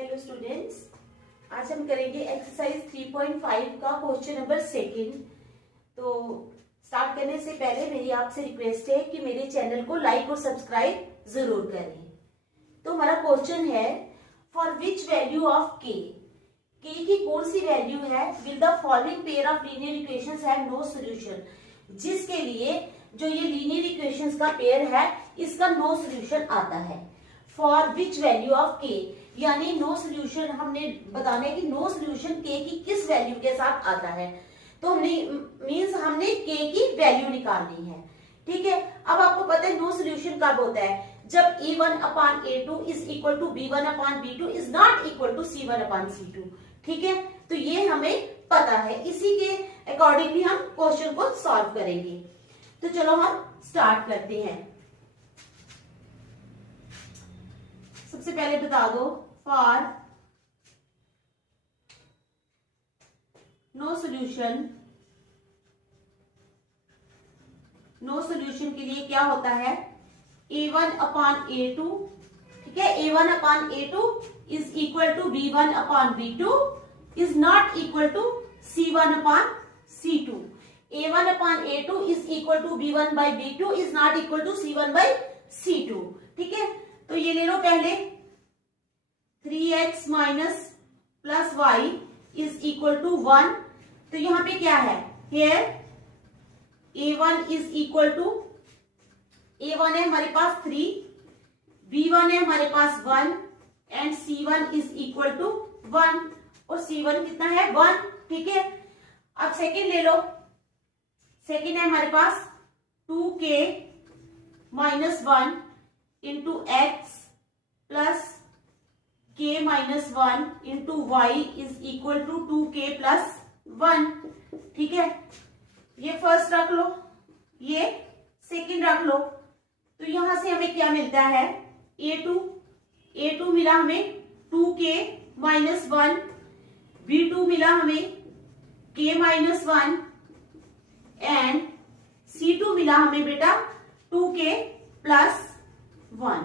Hello students, आज हम करेंगे एक्सरसाइज 3.5 का क्वेश्चन नंबर सेकंड। तो स्टार्ट करने से पहले मेरी आपसे रिक्वेस्ट है कि मेरे चैनल को लाइक और सब्सक्राइब जरूर करें। तो हमारा क्वेश्चन है, for which value of k की कौन सी वैल्यू है will the following pair of linear equations have no solution, जिसके लिए जो ये लीनियर इक्वेशंस का पेयर है इसका नो सॉल्यूशन आता है। फॉर विच वैल्यू ऑफ के यानी नो सॉल्यूशन, हमने बताना है कि नो सॉल्यूशन के की किस वैल्यू के साथ आता है। तो हमने के की वैल्यू निकालनी है। ठीक है, अब आपको पता है नो सॉल्यूशन कब होता है, जब a1 upon a2 is equal to b1 upon b2 is not equal to c1 upon c2। ठीक है, तो ये हमें पता है, इसी के अकॉर्डिंगली हम क्वेश्चन को सॉल्व करेंगे। तो चलो हम स्टार्ट करते हैं। सबसे पहले बता दो, फॉर नो सॉल्यूशन के लिए क्या होता है, a1 अपान a2। ठीक है, a1 upon a2 is equal to b1 upon b2 is not equal to c1 upon c2। a1 upon a2 is equal to b1 by b2 is not equal to c1 by c2। ठीक है, तो ये ले लो पहले, 3x minus plus y is equal to 1। तो यहां पे क्या है, here a1 is equal to, a1 है हमारे पास 3, b1 है हमारे पास 1 and c1 is equal to 1 और c1 कितना है 1। ठीक है, अब सेकंड ले लो, सेकंड है हमारे पास 2k minus 1 into x plus k minus 1 into y is equal to 2k plus 1। ठीक है, ये फर्स्ट रख लो, ये सेकंड रख लो। तो यहां से हमें क्या मिलता है, a2 मिला हमें 2k माइनस 1, b2 मिला हमें k माइनस 1 एंड c2 मिला हमें बेटा 2k प्लस 1।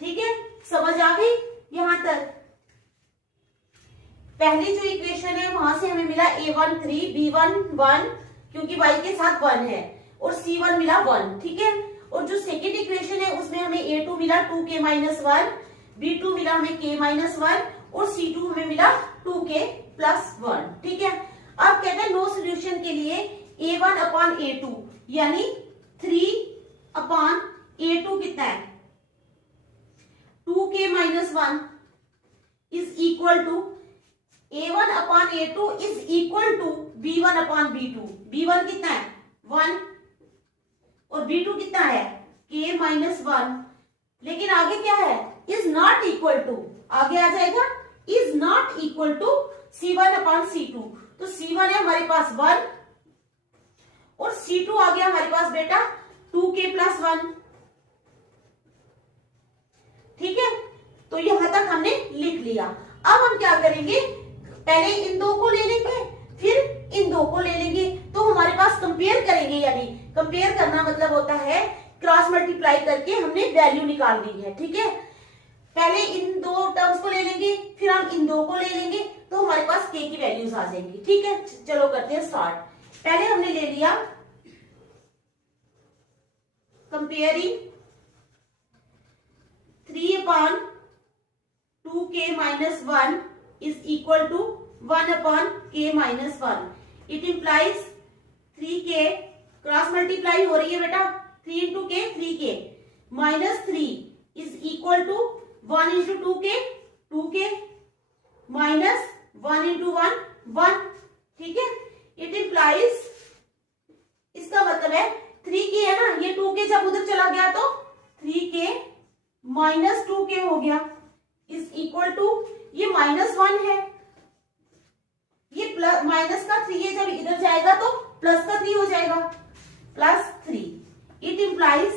ठीक है, समझ आ गई यहां तक। पहली जो इक्वेशन है वहां से हमें मिला a1 3, b1 1 क्योंकि y के साथ 1 है और c1 मिला 1। ठीक है, और जो सेकेंड इक्वेशन है उसमें हमें a2 मिला 2k माइनस 1, b2 मिला हमें k माइनस 1 और c2 हमें मिला 2k प्लस 1। ठीक है, अब कहते हैं नो सॉल्यूशन के लिए a1 अपान a2 यानी 3 अपान a2 कितना है, 2k minus 1 is equal to a1 upon a2 is equal to b1 upon b2। b1 कितना है 1 और b2 कितना है k माइनस 1, लेकिन आगे क्या है, इज नॉट इक्वल टू, आगे आ जाएगा is not equal to c1 upon c2। तो c1 है हमारे पास 1 और c2 आ गया हमारे पास बेटा 2k प्लस 1। ठीक है, तो यहां तक हमने लिख लिया। अब हम क्या करेंगे, पहले इन दो को ले लेंगे फिर इन दो को ले लेंगे। तो हमारे पास कंपेयर करेंगे, यानी कंपेयर करना मतलब होता है क्रॉस मल्टीप्लाई करके हमने वैल्यू निकालनी है। ठीक है, पहले इन दो टर्म्स को ले लेंगे फिर हम इन दो को ले लेंगे, तो हमारे पास के की वैल्यूज आ जाएंगी। ठीक है, चलो करते हैं स्टार्ट। पहले हमने ले लिया comparing 3 upon 2k minus 1 is equal to 1 upon k minus 1. It implies 3k cross multiply हो रही है बेटा, 3 into k 3k minus 3 is equal to 1 into 2k 2k minus 1 into 1 1। ठीक है, it implies, इसका मतलब है 3k है ना, ये 2k जब उधर चला गया तो 3k माइनस 2k हो गया इज इक्वल टू, ये माइनस 1 है, ये प्लस माइनस का 3 है, जब इधर जाएगा तो प्लस का 3 हो जाएगा, प्लस 3। इट इंप्लाइज,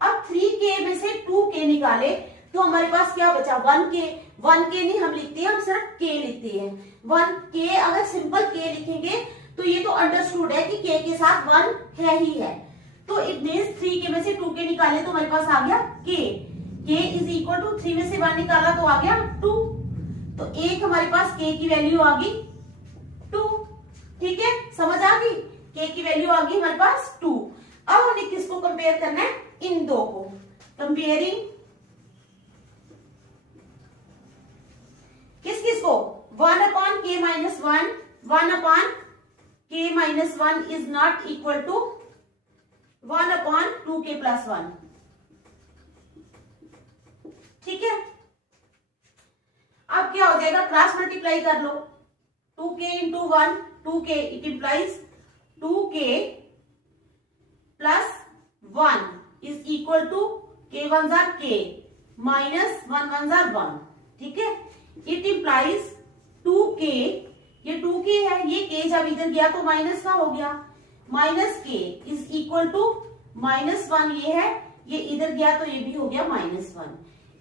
अब 3k में से 2k निकाले तो हमारे पास क्या बचा, 1k नहीं हम लिखते हैं, हम सिर्फ k लिखते हैं। 1k अगर सिंपल k लिखेंगे तो ये तो अंडरस्टूड है कि k के साथ 1 है ही है। तो इट मीन्स 3k में से 2k निकाले तो हमारे पास आ गया k। k is equal to 3 में से 1 निकाला तो आ गया 2, तो एक हमारे पास k की वैल्यू आ गई 2। ठीक है, समझ आ गई, k की वैल्यू आ गई हमारे पास 2। अब हमें किसको कंपेयर करना है, इन दो को। कंपेयरिंग किस को, 1 upon k minus 1, 1 upon k minus 1 is not equal to 1 upon 2k plus 1। ठीक है, अब क्या हो जाएगा, क्रॉस मल्टीप्लाई कर लो, 2k into 1, 2k, it implies 2k plus 1 is equal to k वन जार k माइनस 1 वन जार 1। ठीक है, इट इंप्लाइज 2k, ये 2k है, ये k जब इधर गया तो माइनस का हो गया, minus k is equal to minus 1 ये है, ये इधर गया तो ये भी हो गया माइनस 1।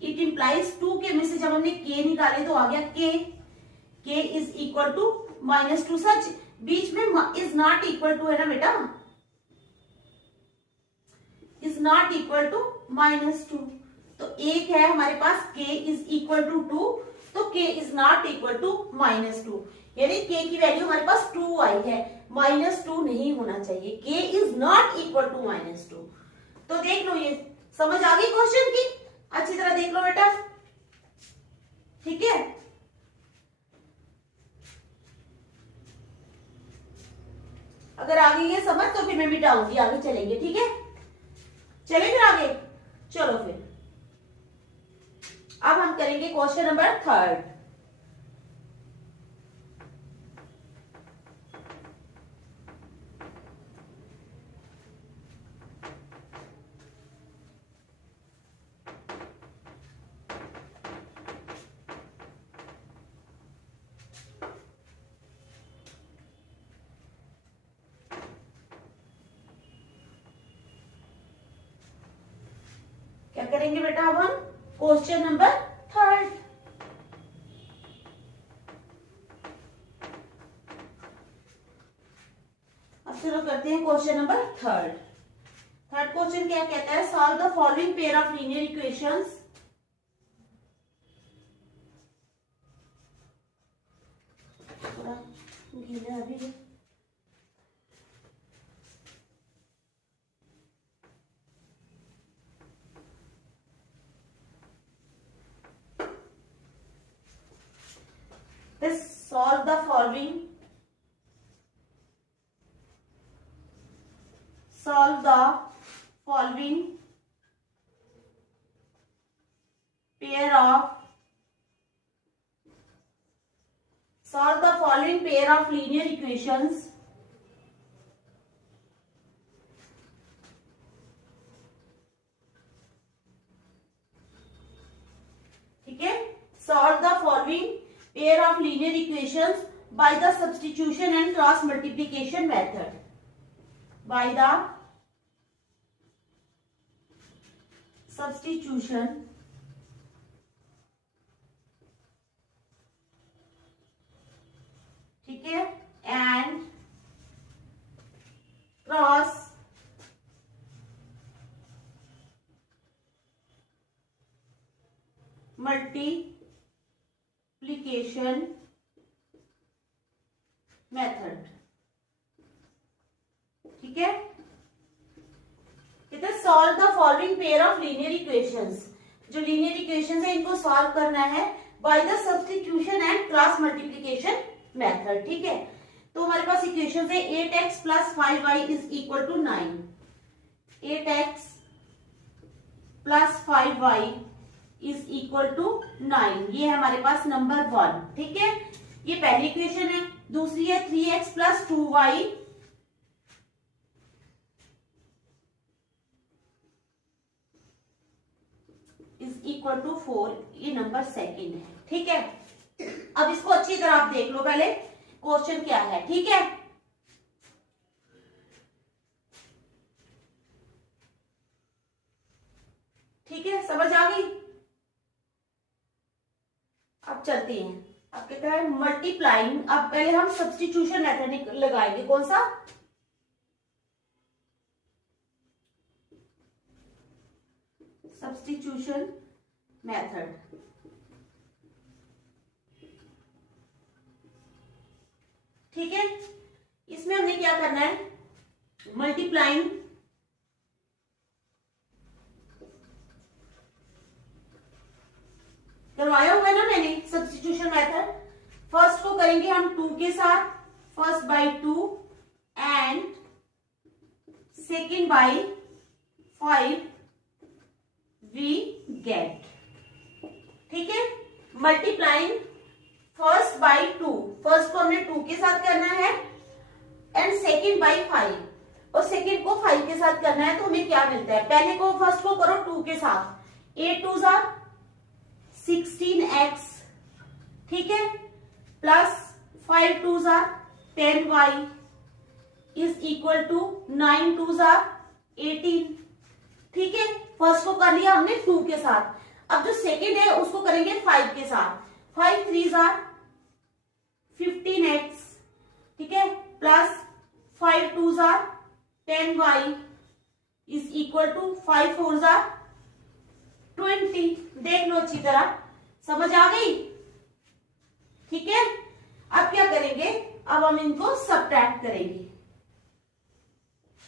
इट इंप्लाइज 2k में से जब हमने k निकाले तो आ गया k is equal to minus 2। सच बीच में इज नॉट इक्वल टू है ना बेटा, is not equal to minus 2, तो एक है हमारे पास k इज इक्वल टू 2, तो k is not equal to minus 2, यानी k की वैल्यू हमारे पास 2 आई है, माइनस 2 नहीं होना चाहिए, k is not equal to minus 2। तो देख लो, ये समझ आ गई क्वेश्चन की, अच्छी तरह देख लो बेटा। ठीक है, अगर आगे ये समझ तो फिर मैं मिटाऊंगी, आगे चलेंगे। ठीक है, चले फिर आगे, चलो फिर अब हम करेंगे क्वेश्चन नंबर 3। क्या करेंगे बेटा, अब हम क्वेश्चन नंबर 3। अब शुरू करते हैं क्वेश्चन नंबर 3। थर्ड क्वेश्चन क्या कहता है, solve the following pair of linear equations. थोड़ा गीला अभी, solve the following pair of linear equations ठीक है, solve the following pair of linear equations by the substitution and cross multiplication method. By the substitution ठीक है and cross multiplication method. ठीक है, इधर solve the following pair of linear equations, जो linear equations है इनको सॉल्व करना है by the substitution and cross multiplication method. ठीक है, तो हमारे पास इक्वेशंस है 8x plus 5y is equal to 9, 8x plus 5y is equal to 9, ये है हमारे पास नंबर 1। ठीक है, ये पहली इक्वेशन है। दूसरी है 3x plus 2y is equal to 4, ये नंबर सेकंड है। ठीक है, अब इसको अच्छी तरह आप देख लो पहले क्वेश्चन क्या है। ठीक है, ठीक है, समझ आ गई। अब चलते हैं, अब कहता है मल्टीप्लाइंग। अब पहले हम सब्स्टिट्यूशन मेथड लगाएंगे, कौन सा, सब्स्टिट्यूशन मेथड। ठीक है, इसमें हमने क्या करना है, मल्टीप्लाइंग करवाया हुआ है ना मैंने सब्स्टिट्यूशन मेथड। फर्स्ट को करेंगे हम 2 के साथ, first by 2 and second by 5 we get. ठीक है, मल्टीप्लाइंग फर्स्ट बाई 2, फर्स्ट को हमने 2 के साथ करना है एंड सेकेंड बाई 5 और सेकेंड को 5 के साथ करना है। तो हमें क्या मिलता है, पहले को फर्स्ट को करो 2 के साथ, 8 2 जार 16x, ठीक है, प्लस 5 2 जार 10y is equal to 9 2 are 18। ठीक है, फर्स्ट को कर लिया हमने 2 के साथ, अब जो सेकेंड है उसको करेंगे 5 के साथ, 5 3 जार 15x, ठीक है, प्लस 5 2 जार 10y is equal to 5 4 are 20। देख लो अच्छी तरह, समझ आ गई। ठीक है, अब क्या करेंगे, अब हम इनको सबट्रैक्ट करेंगे।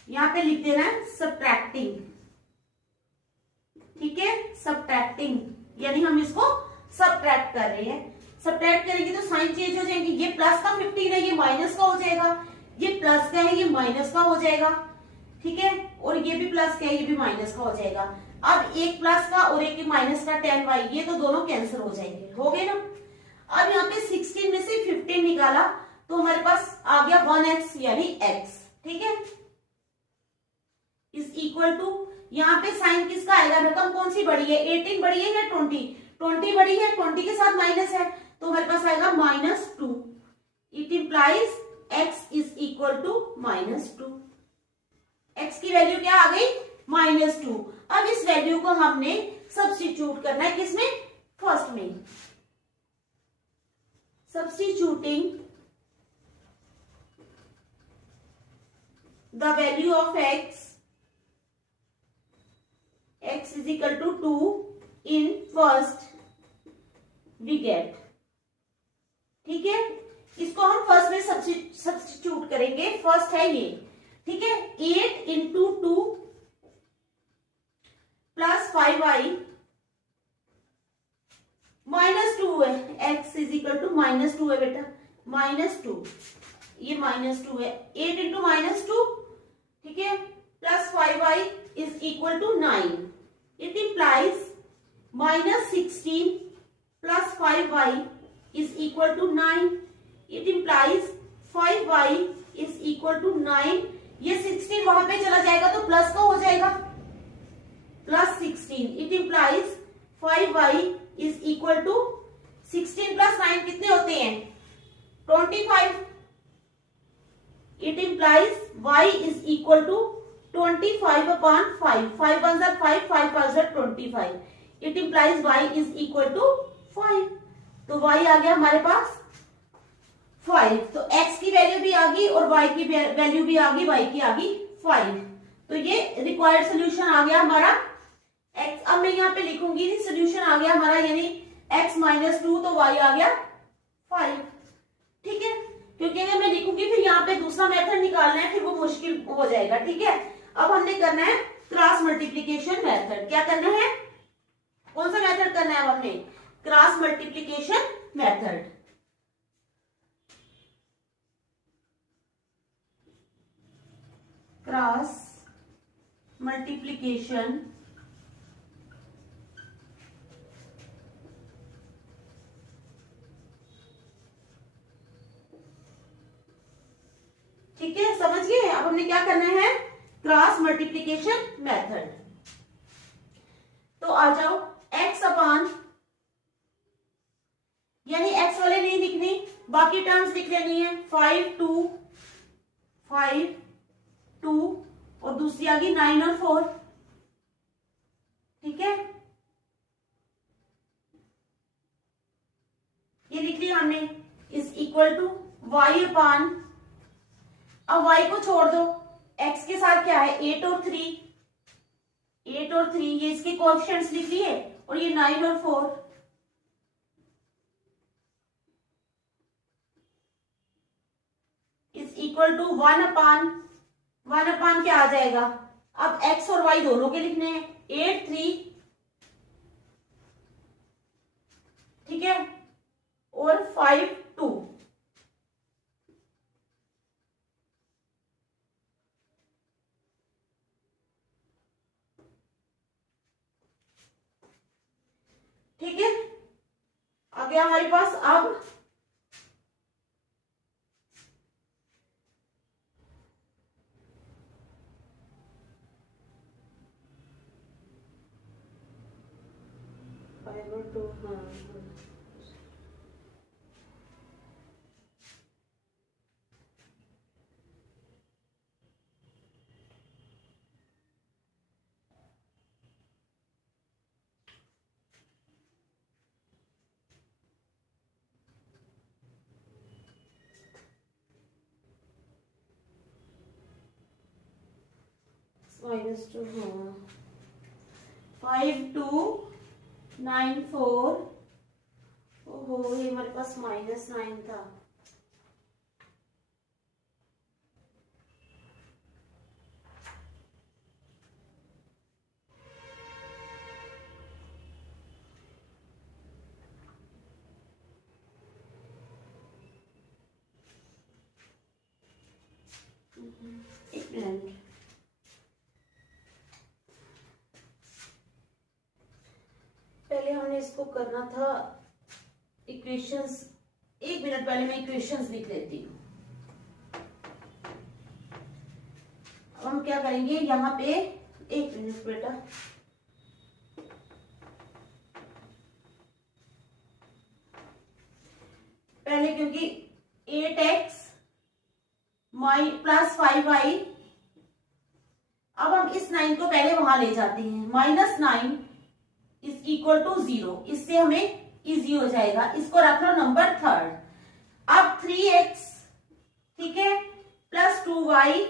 यहां पे लिख देना है सबट्रैक्टिंग। ठीक है, सबट्रैक्टिंग यानी हम इसको सबट्रैक्ट कर रहे हैं। सबट्रैक्ट करेंगे तो साइन चेंज हो जाएंगे, ये प्लस का 15 है ये माइनस का हो जाएगा, ये प्लस का है ये माइनस का हो जाएगा। ठीक है, और ये भी प्लस का है ये भी माइनस का हो जाएगा। अब एक प्लस का और एक माइनस का 10y, ये तो दोनों कैंसिल हो जाएंगे, हो गए ना। अब यहाँ पे 16 में से 15 निकाला तो हमारे पास आ गया 1x यानी x। ठीक है, इज इक्वल टू, यहाँ पे साइन किसका आएगा, रकम कौन सी बड़ी है, 18 बड़ी है या 20, 20 बड़ी है, 20 के साथ माइनस है तो हमारे पास आएगा -2। It implies x is equal to -2। x की वैल्यू क्या आ गई, -2। अब इस वैल्यू को हमने सब्स्टिट्यूट करना है किसमें, फर्स्ट में। Substituting the value of x is equal to 2 in first we get. ठीक है, इसको हम फर्स्ट में सब्स्टिट्यूट करेंगे, फर्स्ट है ये। ठीक है, 8 इंटू 2 प्लस 5y -2 है, x इज इक्वल टू -2 है बेटा, -2, ये -2 है, 8 इंटू -2, ठीक है, plus 5y is equal to 9। It implies -16 plus 5y is equal to 9। It implies 5y is equal to 9। ये 16 वहां पे चला जाएगा तो प्लस का हो जाएगा, +16। It implies 5y is equal to 16 plus 9 कितने होते हैं, 25। It implies y is equal to 25/5, 5 1 are 5, 5 5 are 25। It implies y is equal to 5। तो y आ गया हमारे पास 5। तो x की वैल्यू भी आ गई और y की वैल्यू भी आ गई, y की आ गई 5। तो ये रिक्वायर्ड सोल्यूशन आ गया हमारा x। अब मैं यहाँ पे लिखूंगी सोल्यूशन आ गया हमारा यानी x -2 तो y आ गया 5। ठीक है, क्योंकि अगर मैं लिखूंगी फिर यहाँ पे दूसरा मेथड निकालना है फिर वो मुश्किल हो जाएगा। ठीक है, अब हमने करना है क्रॉस मल्टीप्लीकेशन मेथड। क्या करना है, कौन सा मेथड करना है, अब हमने cross multiplication method. Cross multiplication ठीक है, समझ गए। अब हमने क्या करना है, क्रॉस मल्टीप्लीकेशन मेथड। तो आ जाओ x अपान, यानी x वाले नहीं लिखनी, बाकी टर्म्स लिख लेनी है। 5 2 5 2 और दूसरी आ गई 9 और 4। ठीक है, ये लिख लिया हमने, इज इक्वल टू y अपान, अब y को छोड़ दो, x के साथ क्या है 8 और 3, 8 और 3 ये इसके कोएफिशिएंट्स लिख लिए और ये 9 और 4 इज इक्वल टू 1 अपान क्या आ जाएगा। अब x और y दोनों के लिखने हैं। 8 3 ठीक है और 5 2 ठीक है। आ गया हमारे पास। अब तो -2 5 2 9 4। ओहो ये हमारे पास -9 था। एक मिनट, पहले हमने इसको करना था इक्वेशंस। एक मिनट पहले मैं इक्वेशंस लिख लेती हूँ। अब हम क्या करेंगे यहाँ पे, एक मिनट बेटा, पहले क्योंकि 8x प्लस 5y, अब हम इस 9 को पहले वहां ले जाते हैं। -9 इज इक्वल टू 0, इससे हमें इजी हो जाएगा। इसको रख लो नंबर थर्ड। अब 3x ठीक है plus 2y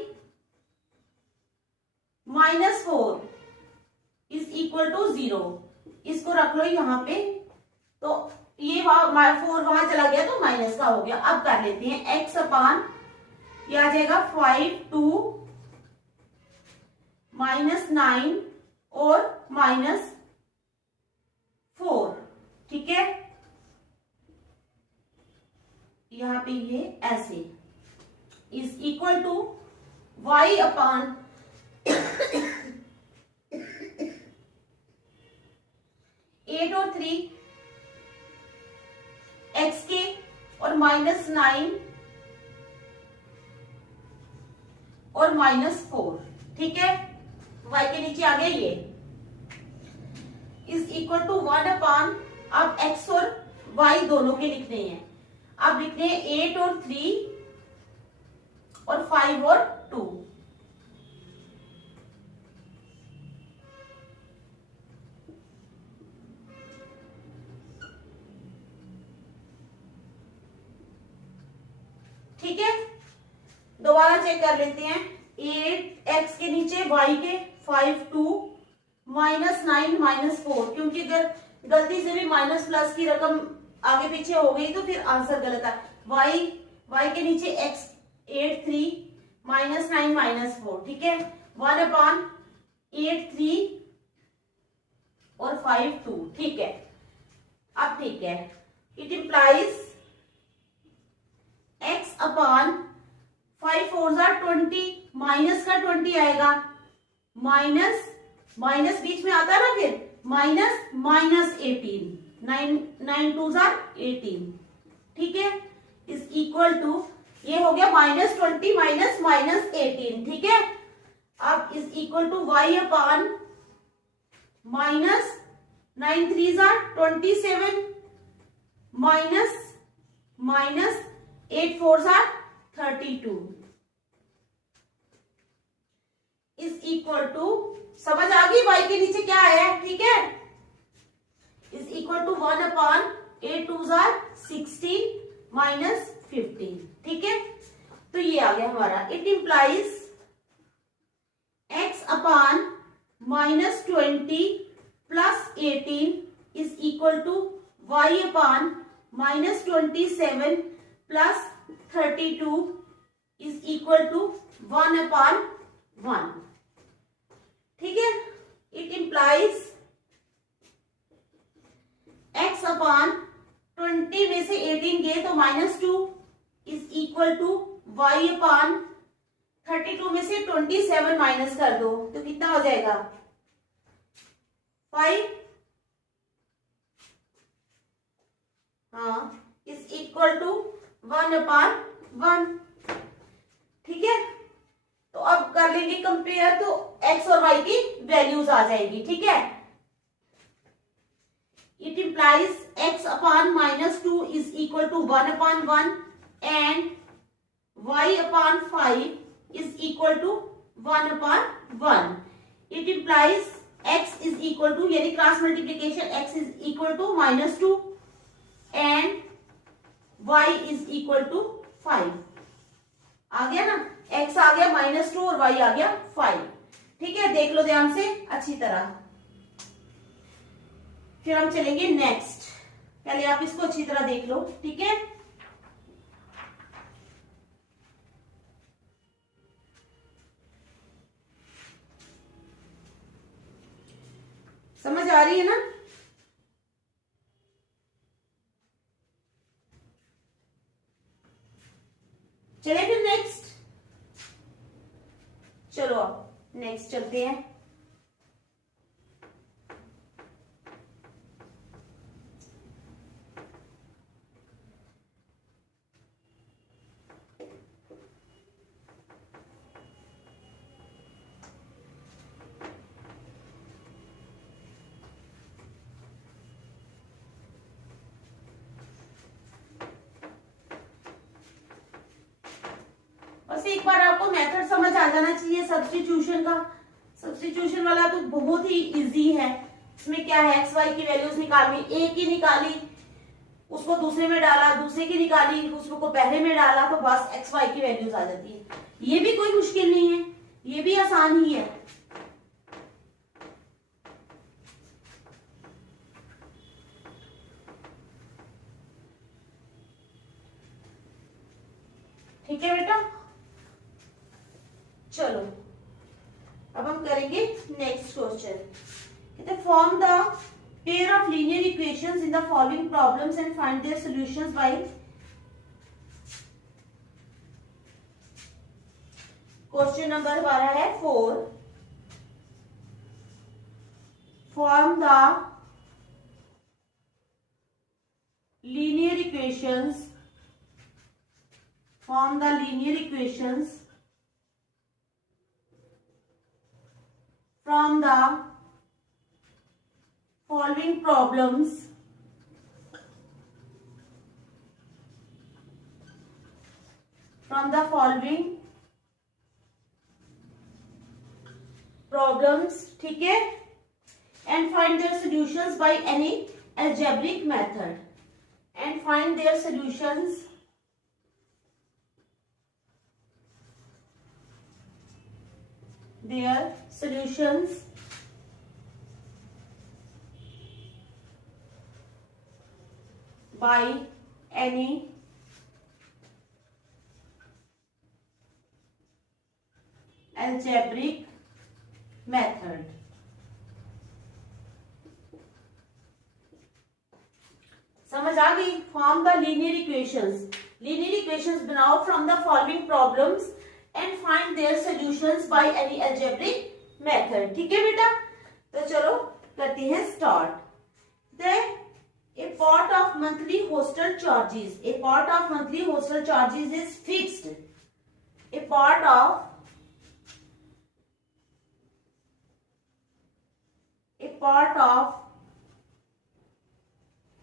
-4 is equal to 0, इसको रख लो यहाँ पे। तो ये 4 वहां चला गया तो माइनस का हो गया। अब कर लेते हैं x अपान, ये आ जाएगा 5 2 -9 और -4 ठीक है। यहां पे ये ऐसे इज इक्वल टू y अपान 8 और 3 x के और -9 और -4 ठीक है। y के नीचे आ गया ये इज इक्वल टू 1 अपान, अब x और y दोनों के लिखने हैं। अब लिखने हैं 8 और 3 और 5 और 2। ठीक है दोबारा चेक कर लेते हैं। 8x के नीचे y के 5 2 -9 -4, क्योंकि अगर गलती से भी माइनस प्लस की रकम आगे पीछे हो गई तो फिर आंसर गलत है। y के नीचे x 8 3 -9 -4 ठीक है। 1 अपान 8 3 और 5 2 ठीक है। अब ठीक है, it implies x upon 5 4 20, minus का 20 आएगा, माइनस माइनस बीच में आता है ना, फिर -18 9 2 18 ठीक है इज इक्वल टू, ये हो गया -20 -18 ठीक है। अब is equal to y upon -9 3 27 -8 4 32 is equal to, समझ आ गई y के नीचे क्या आया है ठीक है, इज इक्वल टू 1 अपान 8 2 16 -15 ठीक है। तो ये आ गया हमारा, it implies x upon -20 plus 18 is equal to y upon minus 27 plus 32 is equal to 1 upon 1। ठीक है, इट इंप्लाइज x अपॉन 20 में से 18 गए तो -2 is equal to y upon 32 में से 27 माइनस कर दो तो कितना हो जाएगा 5। हाँ, इज इक्वल टू 1 अपॉन 1। ठीक है, तो अब कर लेंगे कंपेयर, तो x और y की वैल्यूज आ जाएगी। ठीक है, it implies x upon -2 is equal to 1 upon 1 and y upon 5 is equal to 1 upon 1. It implies x is equal to, यानी cross multiplication x is equal to -2 and y is equal to 5। आ गया ना, x आ गया -2 और y आ गया 5। ठीक है, देख लो ध्यान से अच्छी तरह। फिर हम चलेंगे नेक्स्ट, पहले आप इसको अच्छी तरह देख लो। ठीक है, समझ आ रही है ना? चले फिर नेक्स्ट, चलो अब नेक्स्ट चलते हैं। बस एक बार आपको मेथड समझ आ जाना चाहिए सब्स्टिट्यूशन का। सब्स्टिट्यूशन वाला तो बहुत ही इजी है। इसमें क्या है, एक्स वाई की वैल्यूज निकालनी, एक की निकाली उसको दूसरे में डाला, दूसरे की निकाली उसको पहले में डाला, तो बस एक्स वाई की वैल्यूज आ जाती है। ये भी कोई मुश्किल नहीं है, ये भी आसान ही है। ठीक है बेटा, चलो अब हम करेंगे नेक्स्ट क्वेश्चन। कहते हैं form the pair of linear equations in the following problems and find their solutions by. Question number हमारा है 4। Form the linear equations, form the linear equations from the following problems ठीक है, and find their solutions by any algebraic method, and find their solutions by any algebraic method। समझ आ गई? Form the linear equations, linear equations बनाओ from the following problems and find their solutions by any algebraic method. ठीक है बेटा, तो चलो करते हैं start. A part of monthly hostel charges, a part of monthly hostel charges is fixed, a part of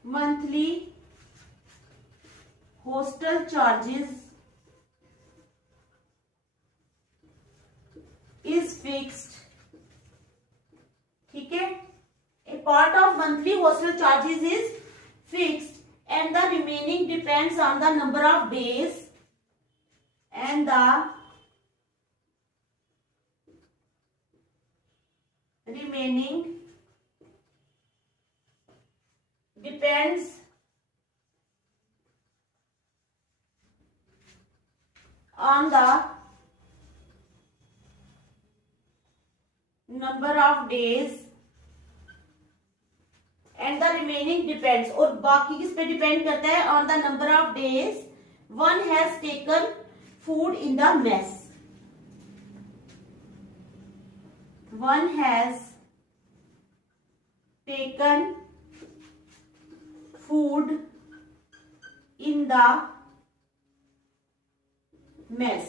monthly hostel charges is fixed। ठीक है, a part of monthly hostel charges is fixed and the remaining depends on the number of days and the remaining depends on the number of days and the remaining depends, और बाकी किस पे depend करता है, on the number of days one has taken food in the mess. One has taken food in the mess.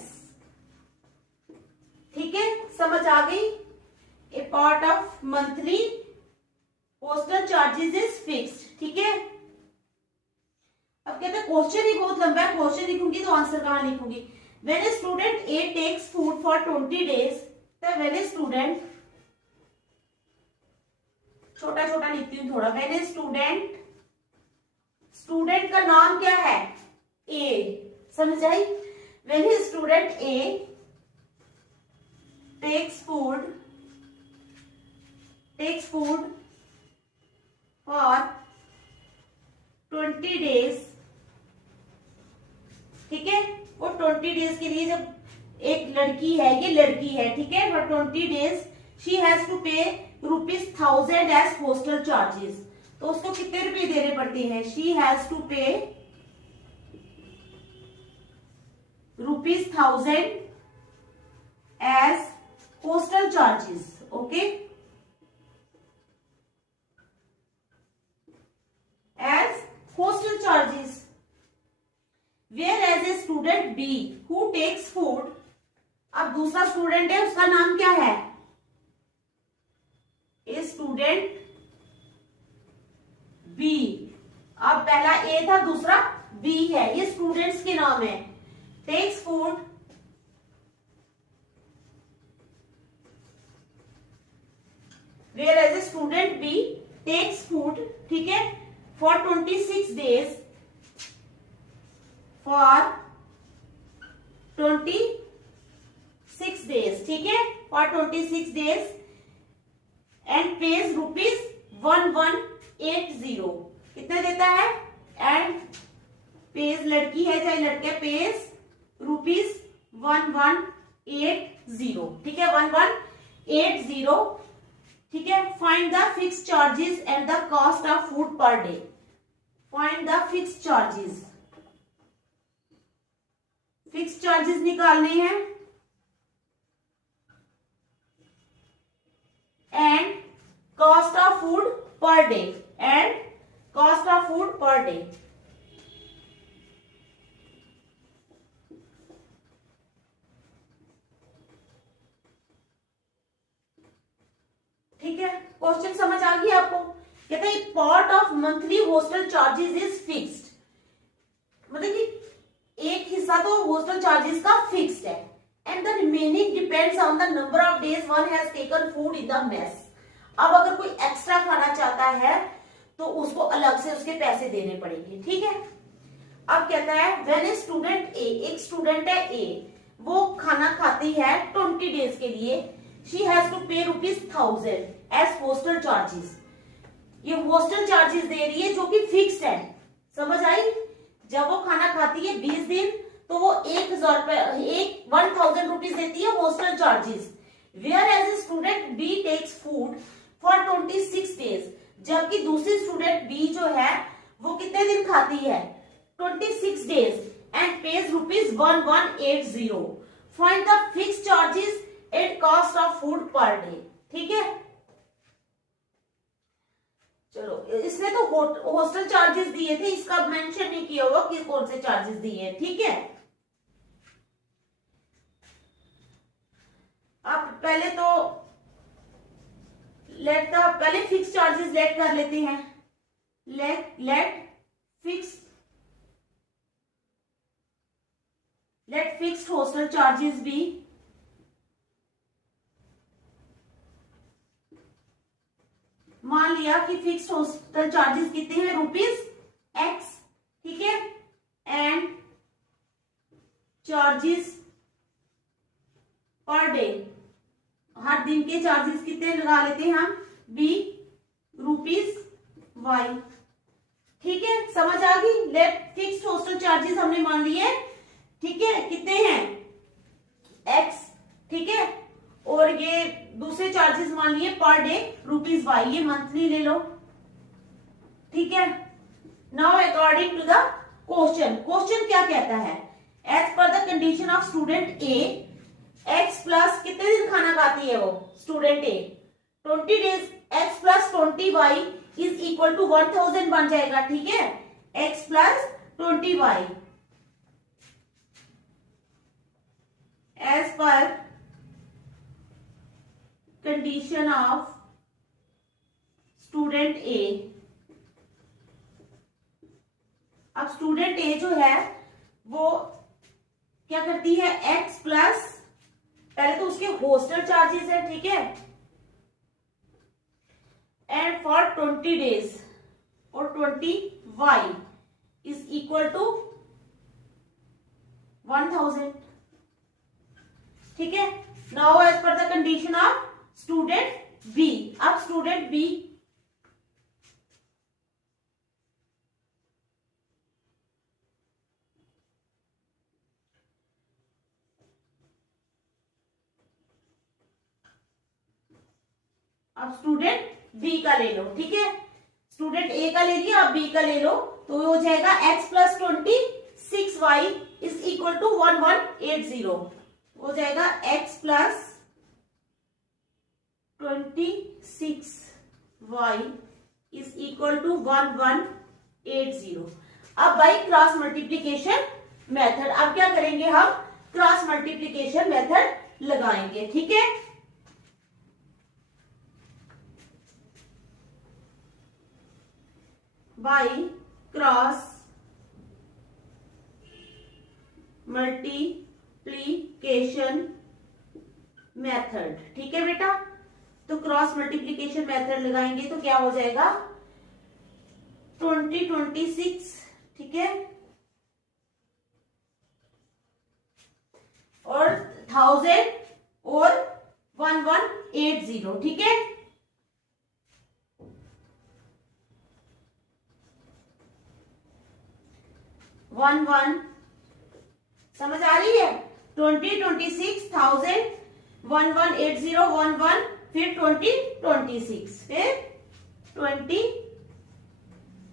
ठीक है, समझ आ गई. A part of monthly postal charges is fixed. ठीक है, अब कहते हैं क्वेश्चन ही बहुत लंबा है, क्वेश्चन लिखूंगी तो आंसर कहां लिखूंगी. When a student a takes food for 20 days, तो व्हेन ए स्टूडेंट, छोटा छोटा लिखती हूँ थोड़ा. व्हेन ए स्टूडेंट, स्टूडेंट का नाम क्या है, ए, समझ आई. When a student A takes food for 20 days. ठीक है, वो 20 डेज के लिए, जब एक लड़की है, ये लड़की है, ठीक है, for 20 days she has to pay ₹1000 as postal charges. तो उसको कितने रुपए देने पड़ते हैं, she has to pay ₹1000 as postal charges. Okay, as postal charges. Whereas a student B who takes food, अब दूसरा स्टूडेंट है, उसका नाम क्या है, ए स्टूडेंट बी. अब पहला ए था, दूसरा बी है, ये स्टूडेंट्स के नाम है. Takes food, whereas a student B takes food, ठीक है, for 26 days, for 26 days, ठीक है, for 26 days and pays ₹1180. कितना देता है, एंड पेज, लड़की है चाहे लड़का, पेज ₹1180. ठीक है, 1180. ठीक है, find the fix charges and the cost of food per day. Find the fix charges, fix charges निकालने हैं, and cost of food per day, and cost of food per day. ठीक है, क्वेश्चन समझ आ गई आपको. कहते हैं part of monthly hostel charges is fixed, मतलब कि एक हिस्सा तो हॉस्टल चार्जेस का फिक्स्ड है, and the remaining depends on the number of days one has taken food in the mess. अब अगर कोई एक्स्ट्रा खाना चाहता है तो उसको अलग से उसके पैसे देने पड़ेंगे. ठीक है, अब कहता है व्हेन ए स्टूडेंट ए, एक स्टूडेंट है ए, वो खाना खाती है 20 डेज के लिए, she has to pay ₹1000 as hostel charges. ये हॉस्टल चार्जेस दे रही है जो कि फिक्स्ड है, समझ आई. जब वो खाना खाती है 20 दिन तो वो 1000 रुपीज देती है hostel charges. Whereas a student B takes food for 26 days, जबकि दूसरी स्टूडेंट बी जो है वो कितने दिन खाती है, 26 days, and page ₹1180. Find the fix charges at cost of food per day. ठीक है, चलो, इसने तो हॉस्टल चार्जेस दिए थे, इसका मेंशन नहीं किया हुआ कि कौन से चार्जेस दिए हैं. ठीक है, आप पहले तो पहले फिक्स चार्जेस लेट कर लेते हैं. Let fixed hostel charges be, मान लिया कि फिक्स्ड हॉस्टल चार्जेस कितने हैं, ₹X. ठीक है, एंड चार्जेस पर डे, हर दिन के चार्जेस कितने लगा लेते हैं हम, B ₹Y. ठीक है, समझ आ गई। लेट फिक्स्ड हॉस्टल चार्जेस हमने मान लिए, ठीक है, कितने हैं x, ठीक है, और ये दूसरे चार्जेस मान लिए पर डे ₹y, ये मंथली ले लो, ठीक है। Now according to the question, question क्या कहता है, as per the condition of student A, x plus कितने दिन खाना खाती है वो student A, 20 days, x plus 20y is equal to 1000 बन जाएगा, ठीक है, x plus 20y as per condition of student A. अब स्टूडेंट ए जो है वो क्या करती है, x प्लस, पहले तो उसके हॉस्टल चार्जेस है, ठीक है, एंड फॉर 20 डेज और 20y इज इक्वल टू 1000, ठीक है। Now as per the condition of student B, अब स्टूडेंट बी अब स्टूडेंट बी का ले लो, ठीक है, स्टूडेंट ए का ले लिया, अब बी का ले लो, तो हो जाएगा x plus 26y is equal to 1180, हो जाएगा x plus 26y is equal to 1180। अब बाई क्रॉस मल्टीप्लीकेशन मेथड, अब क्या करेंगे हम, क्रॉस मल्टीप्लीकेशन मेथड लगाएंगे, ठीक है। बाई क्रॉस मल्टीप्लीकेशन मेथड, ठीक है बेटा, तो क्रॉस मल्टीप्लीकेशन मेथड लगाएंगे तो क्या हो जाएगा, 2026, ठीक है, और 1000 और 1180, ठीक है। समझ आ रही है, 20, 26, 1000, 1180, 11, फिर 20, 26, फिर 20,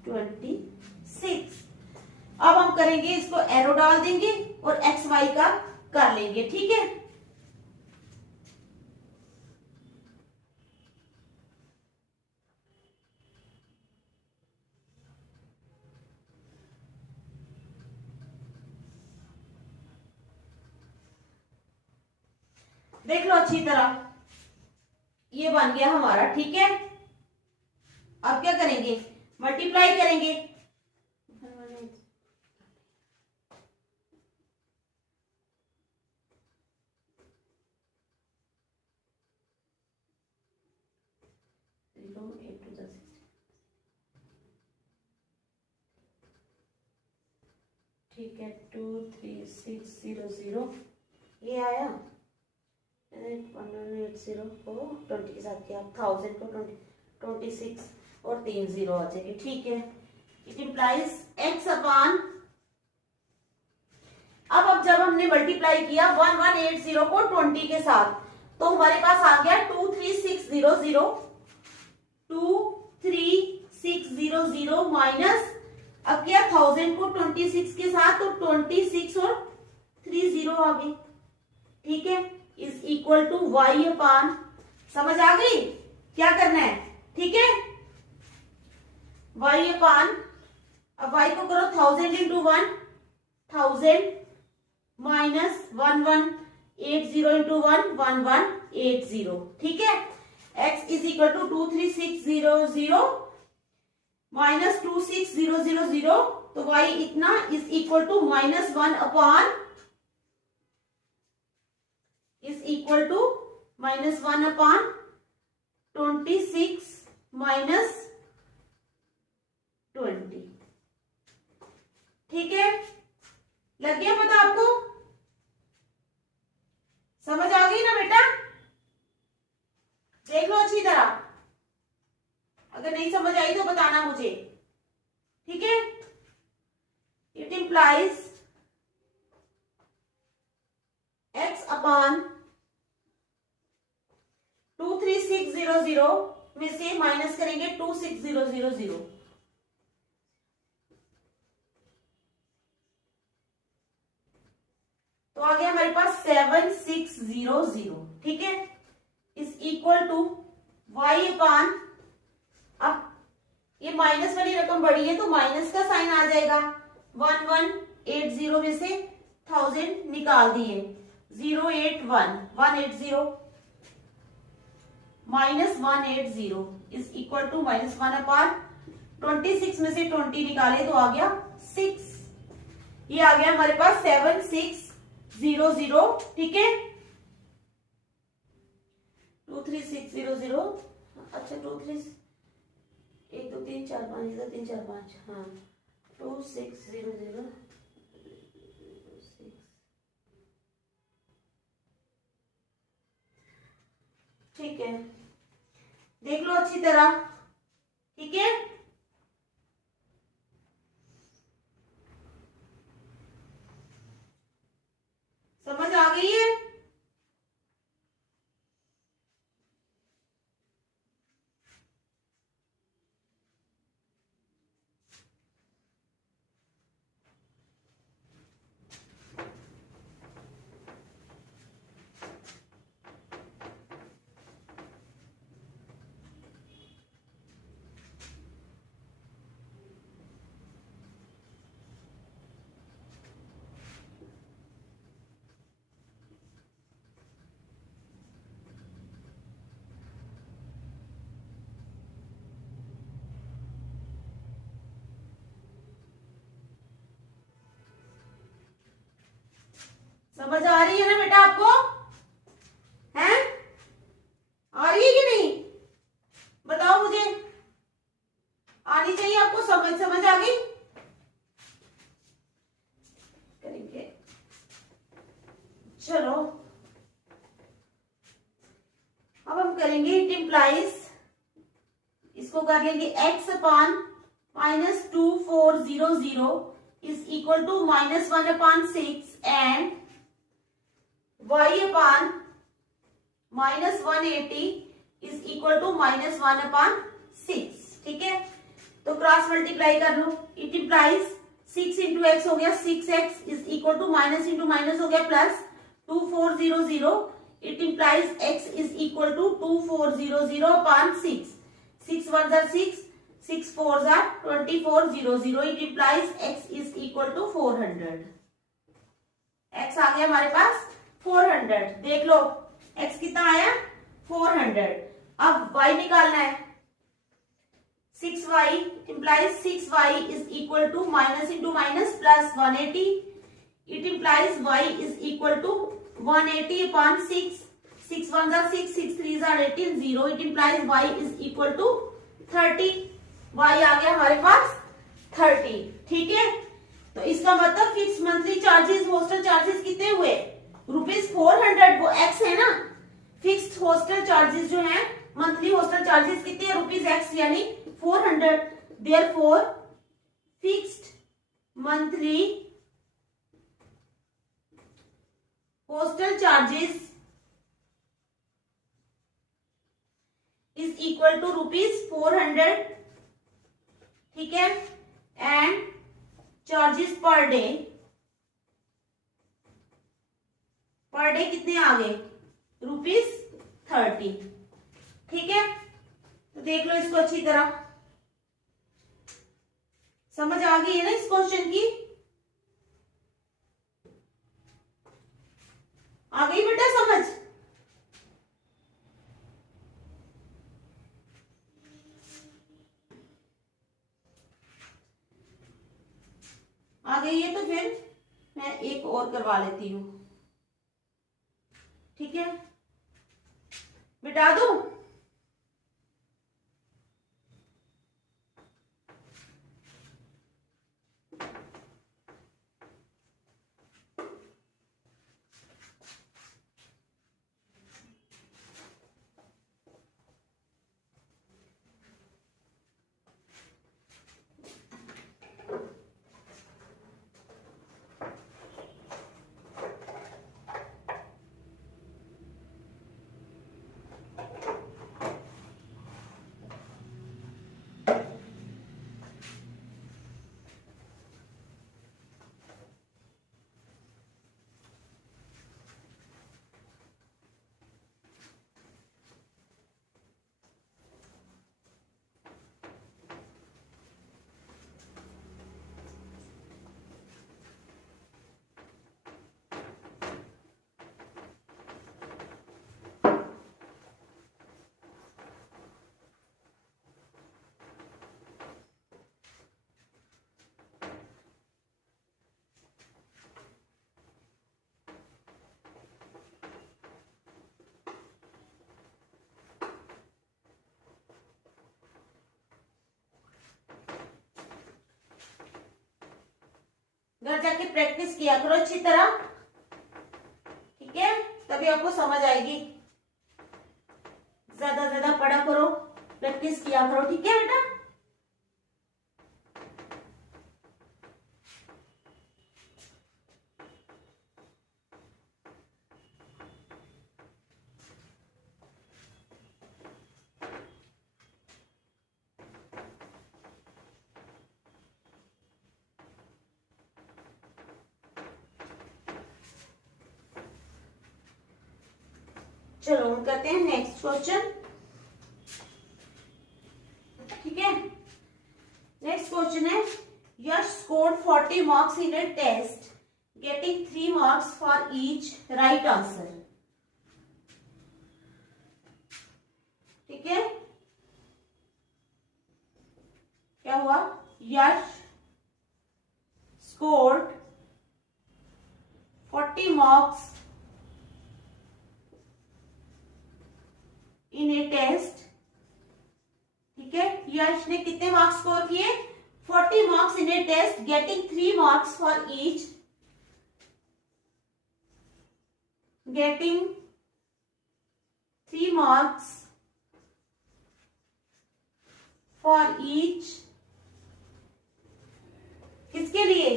26। अब हम करेंगे इसको, एरो डाल देंगे और एक्स वाई का कर लेंगे, ठीक है। देख लो अच्छी तरह, ये बन गया हमारा, ठीक है। अब क्या करेंगे, मल्टीप्लाई करेंगे, ठीक है, 23600 ये आया, 1180 को 20 के साथ किया, 1000 को 26 और 3 0 आ जाएगी, ठीक है। इट इम्प्लाइज x अपॉन, अब जब हमने मल्टीप्लाई किया 1180 को 20 के साथ, तो हमारे पास आ गया 23600, 23600 माइनस, अब क्या 1000 को 26 के साथ, तो 26 और 3 0 आ गई, ठीक है, इज इक्वल टू y अपान, समझ आ गई क्या करना है, ठीक है, y अपान, अब y को करो 1000 इंटू 1, 1000 माइनस 1180 इंटू 1, 1180, ठीक है, x is equal to 23600 minus 26000, तो y इतना is equal to -1 upon, is equal to -1 upon 26 minus 20, ठीक है, लग गया पता आपको, समझ आ गई ना बेटा, देख लो अच्छी तरह, अगर नहीं समझ आई तो बताना मुझे। ठीक है, इट इंप्लाइज x अपॉन 23600 में से माइनस करेंगे 26000, तो आ गया हमारे पास 7600, ठीक है, इज इक्वल टू y अपान, अब ये माइनस वाली रकम बड़ी है तो माइनस का साइन आ जाएगा, 1180 में से 1000 निकाल दिए, 081 minus 180 is equal to minus 1 upon 26 में से 20 निकाले तो आ गया 6, ये आ गया हमारे पास 7600, ठीक है, 23600, अच्छा 23 1 2 3 4 5 3 4 5, हाँ 2600, ठीक है, देख लो अच्छी तरह, ठीक है, समझ आ गई है। समझ आ रही है ना बेटा आपको, हैं, आ रही है कि नहीं, बताओ मुझे, आनी चाहिए आपको, समझ आ गई, करेंगे, चलो अब हम करेंगे इट इंप्लाइज, इसको कर लेंगे x upon minus 2400 is equal to minus 1 upon 6 and y upon minus 180 is equal to minus 1 upon 6, ठीक है, तो क्रॉस मल्टीप्लाई कर लो, इट इंप्लाइज 6 इंटू एक्स हो गया 6x is equal to minus into minus हो गया plus 2400, it implies x is equal to 2400 upon 6, 6 1 are 6, 6 4 are 2400, it implies x is equal to 400, x आ गया हमारे पास 400, देख लो x कितना आया 400, अब y निकालना है, 6y implies 6y is equal to minus into minus plus 180, it implies y is equal to 180 upon 6, 6 1s are 6, 6 3s are 18, 0, it implies y is equal to 30, y आ गया हमारे पास 30, ठीक है, तो इसका मतलब fix monthly charges, hostel charges कितने हुए, ₹400, वो x है ना, फिक्स्ड हॉस्टल चार्जेस जो है, मंथली हॉस्टल चार्जेस कितने हैं, ₹x यानी 400, therefore fixed monthly hostel charges is equal to ₹400, ठीक है, and charges per day कितने आ गए, ₹30, ठीक है, तो देख लो इसको अच्छी तरह, समझ आ गई है ना इस क्वेश्चन की, आ गई बेटा समझ, आ गई है, तो फिर मैं एक और करवा लेती हूं, ठीक है, मिटा दूं, घर जाके प्रैक्टिस किया करो अच्छी तरह, ठीक है, तभी आपको समझ आएगी। ज्यादा ज्यादा पढ़ा करो, प्रैक्टिस किया करो, ठीक है बेटा। चलो हम करते हैं नेक्स्ट क्वेश्चन, ठीक है। नेक्स्ट क्वेश्चन है, Yash scored 40 marks in a test getting 3 marks for each right answer, ठीक है। क्या हुआ, Yash scored 40 marks in a test, ठीक है। यश ने कितने मार्क्स स्कोर किए, 40 marks in a test getting 3 marks for each, getting 3 marks for each, किसके लिए,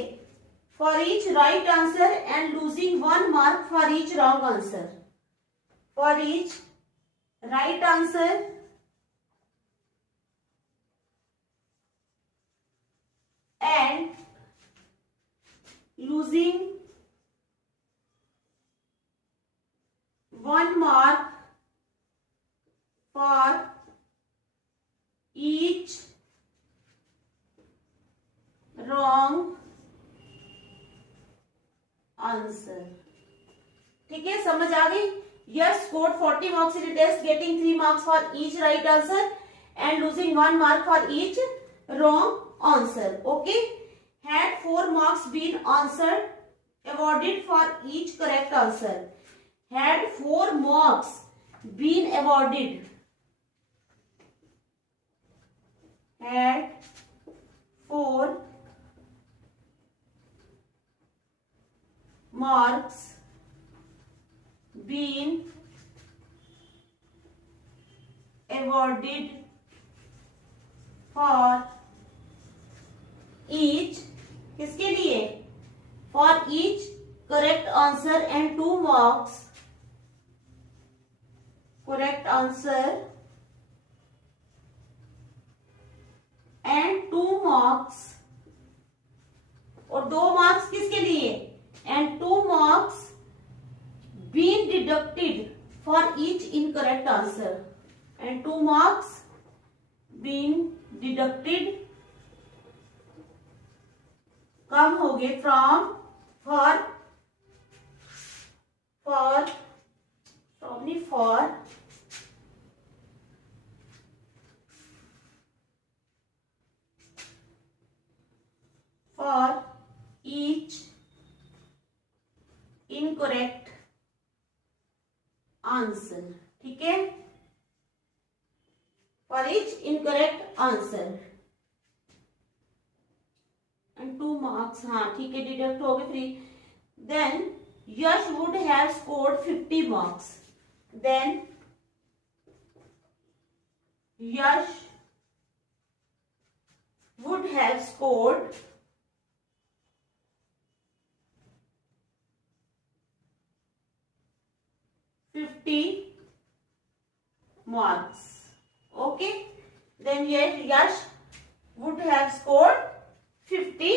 for each right answer and losing 1 mark for each wrong answer, for each right answer and losing 1 mark for each wrong answer, ठीक है, समझ आ गई। Yes scored 40 marks in a test getting 3 marks for each right answer and losing 1 mark for each wrong answer, okay। Had 4 marks been answered awarded for each correct answer, had 4 marks been awarded, had 4 marks been awarded for each, किसके लिए, for each correct answer and 2 marks, correct answer and 2 marks, और 2 marks किसके लिए, and 2 marks been deducted for each incorrect answer, and 2 marks been deducted, कम हो गए from, for each incorrect answer, ठीक है, for each incorrect answer and 2 marks, हाँ ठीक है, डिडक्ट हो गए फ्री। Then Yash would have scored 50 marks, then Yash would have scored 50 marks, okay, then Yash would have scored 50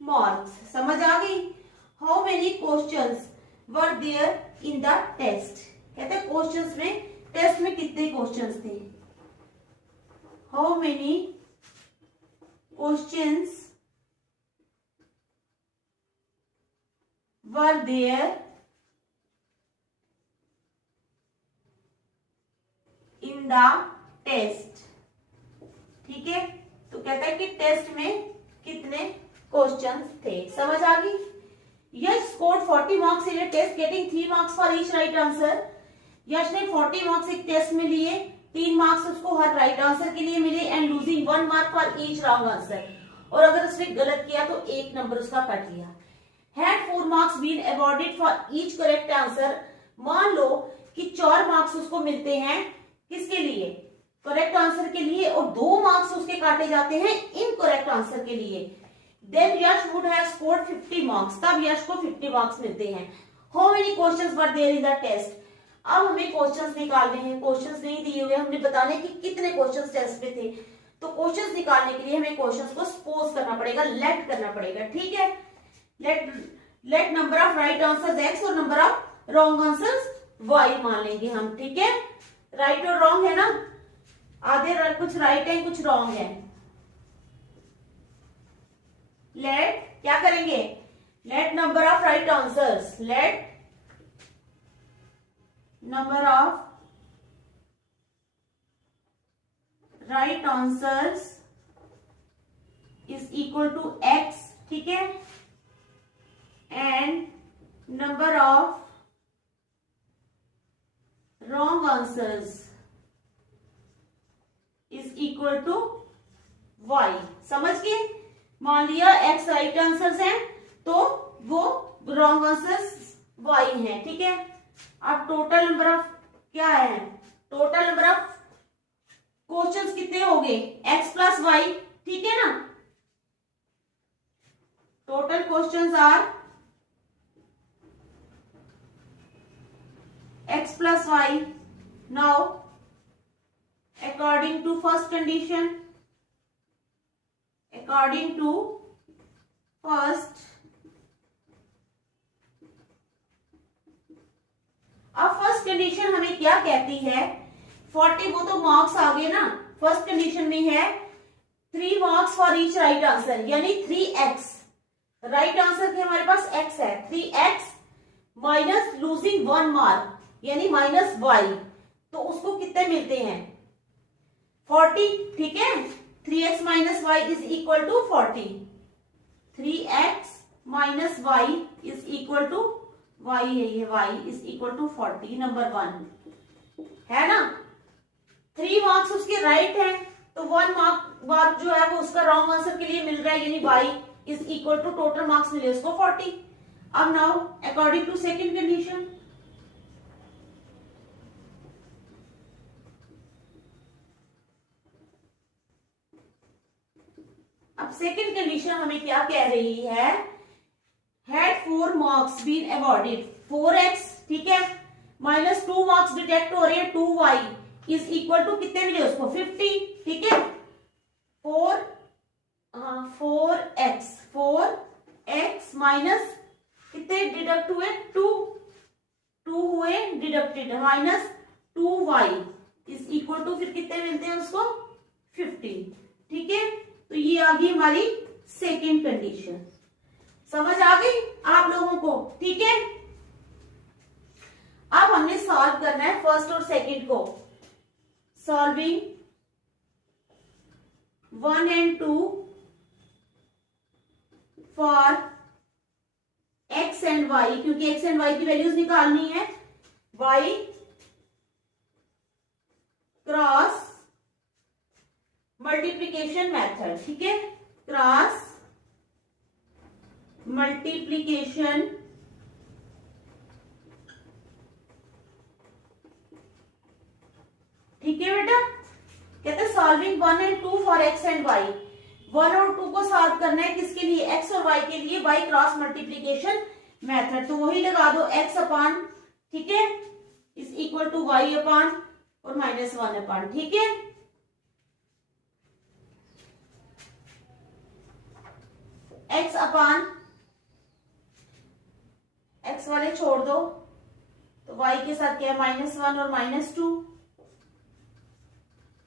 marks, समझ आ गई। How many questions were there in the test, कहते हैं क्वेश्चंस में, टेस्ट में कितने क्वेश्चंस थे, how many questions were there in the test, ठीक है, तो कहता है कि टेस्ट में कितने क्वेश्चंस थे, समझ आ गई। Yash scored 40 marks in a test getting 3 marks for each right answer, Yash ने 40 मार्क्स एक टेस्ट में लिए, 3 मार्क्स उसको हर राइट आंसर के लिए मिले, and losing 1 mark for each wrong answer, और अगर उसने गलत किया तो 1 नंबर उसका कट गया। Had 4 marks been awarded for each correct answer. मान लो कि 4 मार्क्स उसको मिलते हैं किसके लिए, करेक्ट आंसर के लिए, और 2 मार्क्स उसके काटे जाते हैं इनकरेक्ट आंसर के लिए। Then Yash would have scored 50 marks, तब यश को 50 मार्क्स मिलते हैं। How many questions were there in the test. अब हमें क्वेश्चंस निकालने हैं, क्वेश्चंस नहीं दिए हुए, हमने बताने कि कितने क्वेश्चंस टेस्ट पे थे। तो क्वेश्चंस निकालने के लिए हमें क्वेश्चंस को सपोज करना पड़ेगा, लेट करना पड़ेगा, ठीक है। Late number of right answers x और number of wrong answers y मान लेंगे हम, ठीक है। राइट और रॉन्ग है ना, आधे कुछ राइट है कुछ रॉन्ग है। लेट क्या करेंगे, let number of right answers, let number of right answers is equal to x, ठीक है, and number of wrong answers is equal to y। समझ गए, मान लिया x राइट आंसर्स हैं तो वो रॉन्ग आंसर्स y हैं, ठीक है। अब टोटल नंबर ऑफ क्या है, टोटल नंबर ऑफ क्वेश्चंस कितने हो गए, x प्लस वाई, ठीक है ना। Total questions are x plus y. Now according to first condition, according to first, अब फर्स्ट कंडीशन हमें क्या कहती है, 40 वो तो मार्क्स आ गए ना, फर्स्ट कंडीशन में है 3 marks for each right answer, यानी 3x, राइट आंसर के हमारे पास x है, 3x माइनस लूजिंग 1 मार्क यानी माइनस y, तो उसको कितने मिलते हैं 40, ठीक है। 3x minus y is equal to 40, 3x minus y is equal to y है, ये y is equal to 40, number 1 है ना। 3 मार्क्स उसके राइट है तो 1 मार्क जो है वो उसका रॉन्ग आंसर के लिए मिल रहा है, यानी y is equal to total marks मिले उसको 40। अब now according to second condition, अब सेकेंड कंडीशन हमें क्या कह रही है, had 4 marks been awarded, 4x, ठीक है, माइनस 2 मार्क्स डिटेक्ट हो रहे हैं 2y इज इक्वल टू कितने मिले उसको 50, ठीक है। 4x माइनस कितने डिडक्ट हुए 2 हुए deducted, minus 2y is equal to फिर कितने मिलते हैं उसको 50, ठीक है। तो ये आ गई हमारी सेकेंड कंडीशन, समझ आ गई आप लोगों को, ठीक है। अब हमने सॉल्व करना है फर्स्ट और सेकेंड को, solving 1 and 2 for x and y, क्योंकि x and y की वैल्यूज निकालनी है, y क्रॉस मल्टीप्लीकेशन मेथड, ठीक है, क्रॉस मल्टीप्लीकेशन ठीक है बेटा। कहते हैं solving 1 and 2 for x and y, 1 और 2 को सॉल्व करना है किसके लिए, x और y के लिए, बाय क्रॉस मल्टीप्लीकेशन मेथड। तो वही लगा दो x अपान, ठीक है, इज इक्वल टू y अपान और माइनस 1 अपान, ठीक है। x अपान x वाले छोड़ दो तो y के साथ क्या है माइनस 1 और माइनस 2,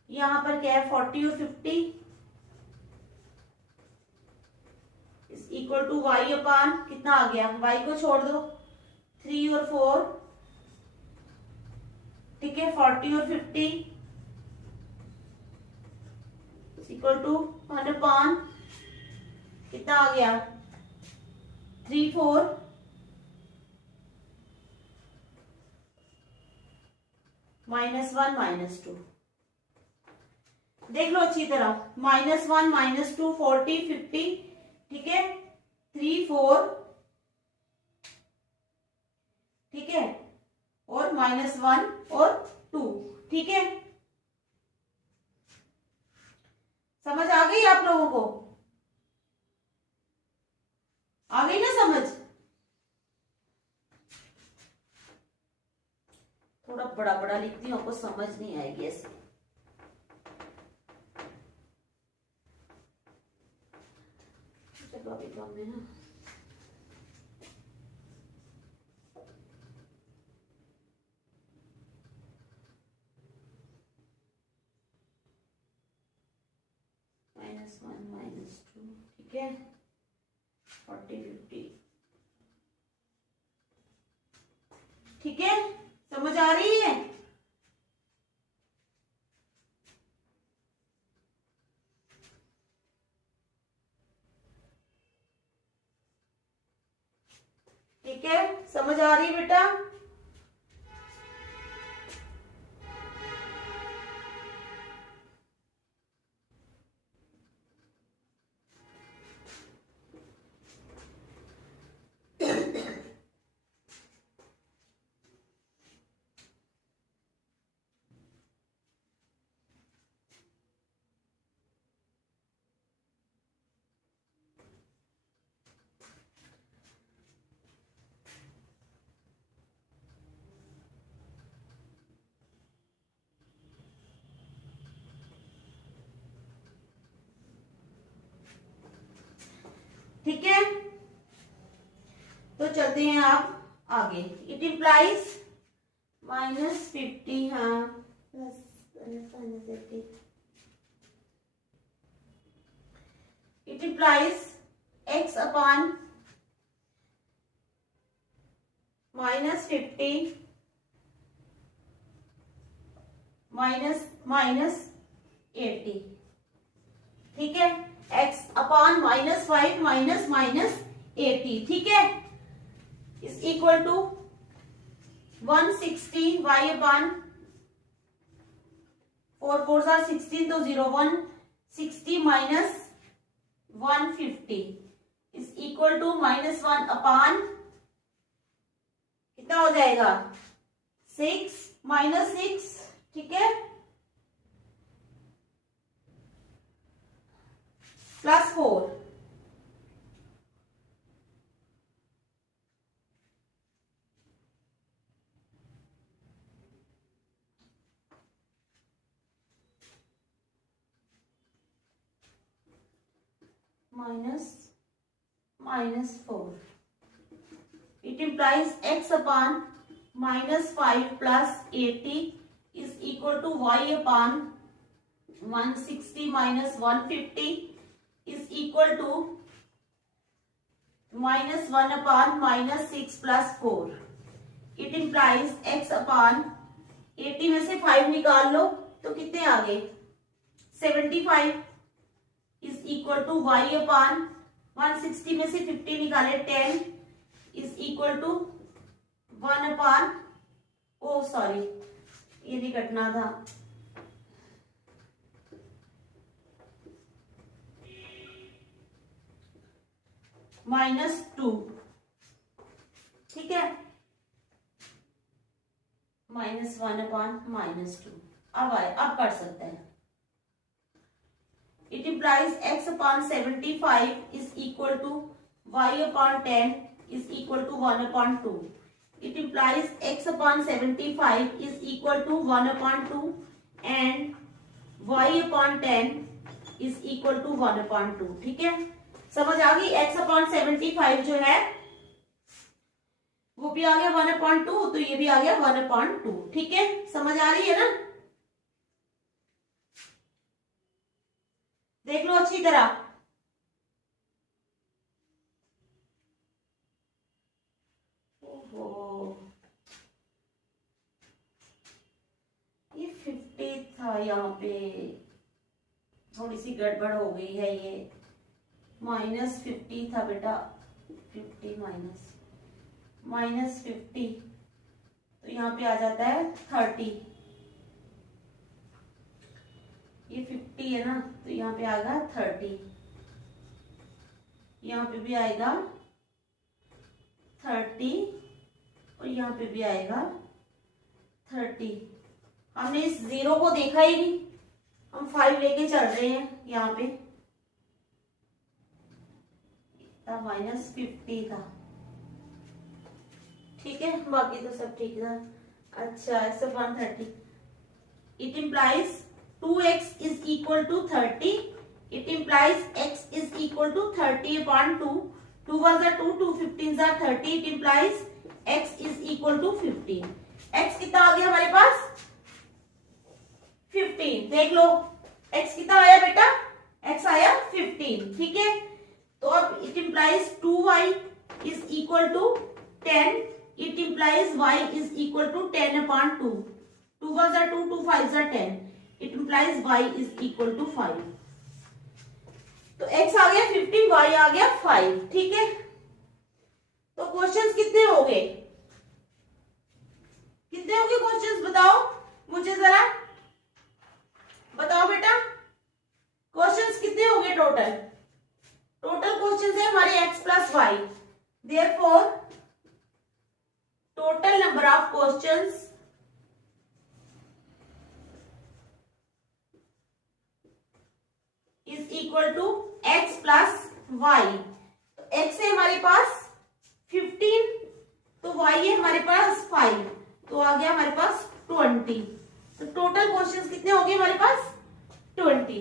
यहां पर क्या है 40 और 50 इज इक्वल टू y अपान कितना आ गया, y को छोड़ दो 3 और 4, ठीक है, 40 और 50 इज इक्वल टू 1 अपान कितना आ गया 3 4 -1 -2, देख लो अच्छी तरह, -1 -2 40 50, ठीक है, 3 4 ठीक है, और -1 और 2, ठीक है। समझ आ गई आप लोगों को? आ गई ना समझ? थोड़ा बड़ा बड़ा लिखती हूँ, आपको समझ नहीं आएगी ऐसे। चलो अभी तो हमने ना -1 -2, ठीक है, 40 50, ठीक है। समझ आ रही है? ठीक है, समझ आ रही है बेटा? ठीक है, तो चलते हैं आप आगे। इट इम्प्लाइज -50, हाँ, +50, इट इम्प्लाइज x अपॉन -50 -80, ठीक है, x अपॉन -5 -80, ठीक है, is equal to 160 y upon 4 4 are 16, तो 0 160 minus 150 is equal to -1 upon कितना हो जाएगा 6 -6, ठीक है, +4, -4. It implies x upon -5 plus 80 is equal to y upon 160 minus 150 is equal to -1 upon -6 plus 4. It implies x upon 80 में से 5 निकाल लो तो कितने आ गए 75 is equal to y upon 160 में से 50 निकाले 10 is equal to 1 upon, oh sorry ये भी कटना था, -2, ठीक है, -1 अपॉन -2, अब कर सकते हैं। It implies x upon 75 is equal to y upon 10 is equal to 1 upon 2. It implies x upon 75 is equal to 1 upon 2 and y upon 10 is equal to 1 upon 2, ठीक है, समझ आ गई। x upon 75 जो है वो भी आ गया 1 upon 2, तो ये भी आ गया 1 upon 2, ठीक है, समझ आ रही है ना? देख लो अच्छी तरह। ओहो, ये 50 था, यहाँ पे थोड़ी सी गड़बड़ हो गई है, ये -50 था बेटा, 50 -50, तो यहाँ पे आ जाता है 30, ये 50 है ना, तो यहाँ पे आएगा 30, यहाँ पे भी आएगा 30 और यहाँ पे भी आएगा 30। हमने इस 0 को देखा ही नहीं, हम 5 लेके चल रहे हैं। यहाँ पे -50 था, ठीक है, बाकी तो सब ठीक था। अच्छा, ऐसे 130, it implies 2x is equal to 30, it implies x is equal to 30/2, 2 was 2, 2 15s are 30, it implies x is equal to 15। x कितना आ गया हमारे पास? 15। देख लो x कितना आया बेटा? x आया 15, ठीक है। तो अब it implies 2y is equal to 10, it implies y is equal to 10/2, 2 was 2, 2 5s are 10, it implies y is equal to 5। तो x आ गया 15, y आ गया 5, ठीक है। तो क्वेश्चंस कितने हो गए? कितने हो गए क्वेश्चंस बताओ मुझे जरा, बताओ बेटा, क्वेश्चंस कितने हो गए टोटल? टोटल क्वेश्चंस है हमारे x plus y, therefore total number of questions is equal to x plus y. तो x है हमारे पास 15, तो y है हमारे पास 5, तो आ गया हमारे पास 20। तो टोटल क्वेश्चंस कितने हो गए हमारे पास? 20,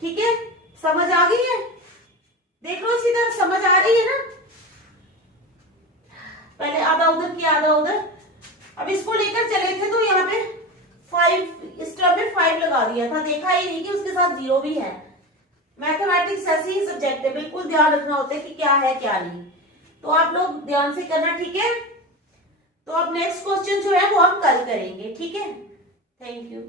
ठीक है। समझ आ गई है? देख लो इसी तरह, समझ आ रही है ना? पहले आधा उधर किया आधा उधर। अब इसको लेकर चले थे तो यहाँ पे 5, इस टर्म में 5 लगा दिया था, देखा ही नहीं कि उसके साथ 0 भी है। मैथमेटिक्स ऐसे ही सब्जेक्ट है, बिल्कुल ध्यान रखना होता है कि क्या है क्या नहीं। तो आप लोग ध्यान से करना, ठीक है। तो अब नेक्स्ट क्वेश्चन जो है वो हम कल करेंगे, ठीक है। Thank you.